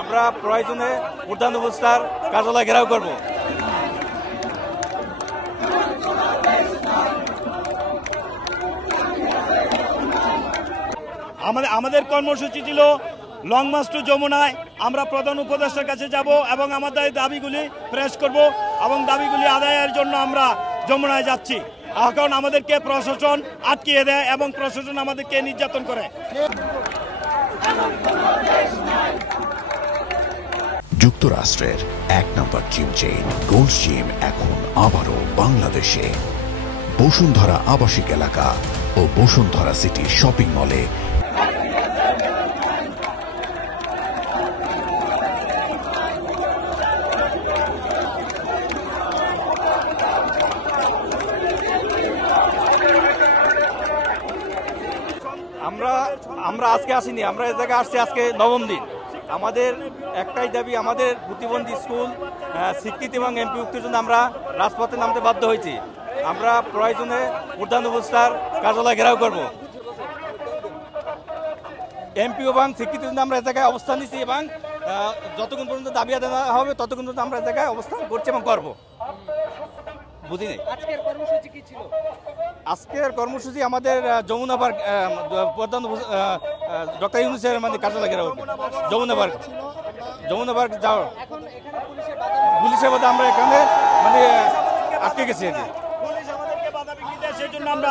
আমরা প্রয়োজনে প্রধান উপদেষ্টার কার্যালয় ঘেরাও করব। আমাদের কর্মসূচি ছিল লং মার্চ টু যমুনায়। আমরা প্রধান উপদেষ্টার কাছে যাব এবং আমাদের দাবিগুলি প্রেস করব এবং দাবিগুলি আদায়ের জন্য আমরা যমুনায় যাচ্ছি। এখন আমাদেরকে প্রশাসন আটকিয়ে দেয় এবং প্রশাসন আমাদেরকে নির্যাতন করে। যুক্তরাষ্ট্রের 1 নম্বর জিম চেইন গোল্ডস জিম এখন আবারও বাংলাদেশে। বসুন্ধরা আবাসিক এলাকা ও বসুন্ধরা সিটি শপিং মলে। আমরা আজকে আসিনি, আমরা এই জায়গায় আসছি আজকে 9ম দিন। আমাদের একটাই দাবি, আমাদের প্রতিবন্ধী স্কুল স্বীকৃতি এবং এমপিভুক্তির জন্য আমরা রাজপথে নামতে বাধ্য হয়েছি। আমরা প্রয়োজনে প্রধান উপদেষ্টার কার্যালয় ঘেরাও করব। এমপি এবং স্বীকৃতির জন্য আমরা এই জায়গায় অবস্থান নিচ্ছি এবং যতক্ষণ পর্যন্ত দাবি আদায় না হবে ততক্ষণ পর্যন্ত আমরা এই জায়গায় অবস্থান করছি এবং করব। বুঝিনি আজকের কর্মসূচি কি ছিল? আজকের কর্মসূচি আমাদের যমুনা পার্ক প্রধান ডক্টর ইউনূসের মানে কার্যালয় ঘেরাও। যমুনা পার্ক যাওয়ার পুলিশের বাধা আমরা এখানে মানে আটকে গেছি আর কি। পুলিশ আমাদেরকে বাধা বিঘ্নিত, সেই জন্য আমরা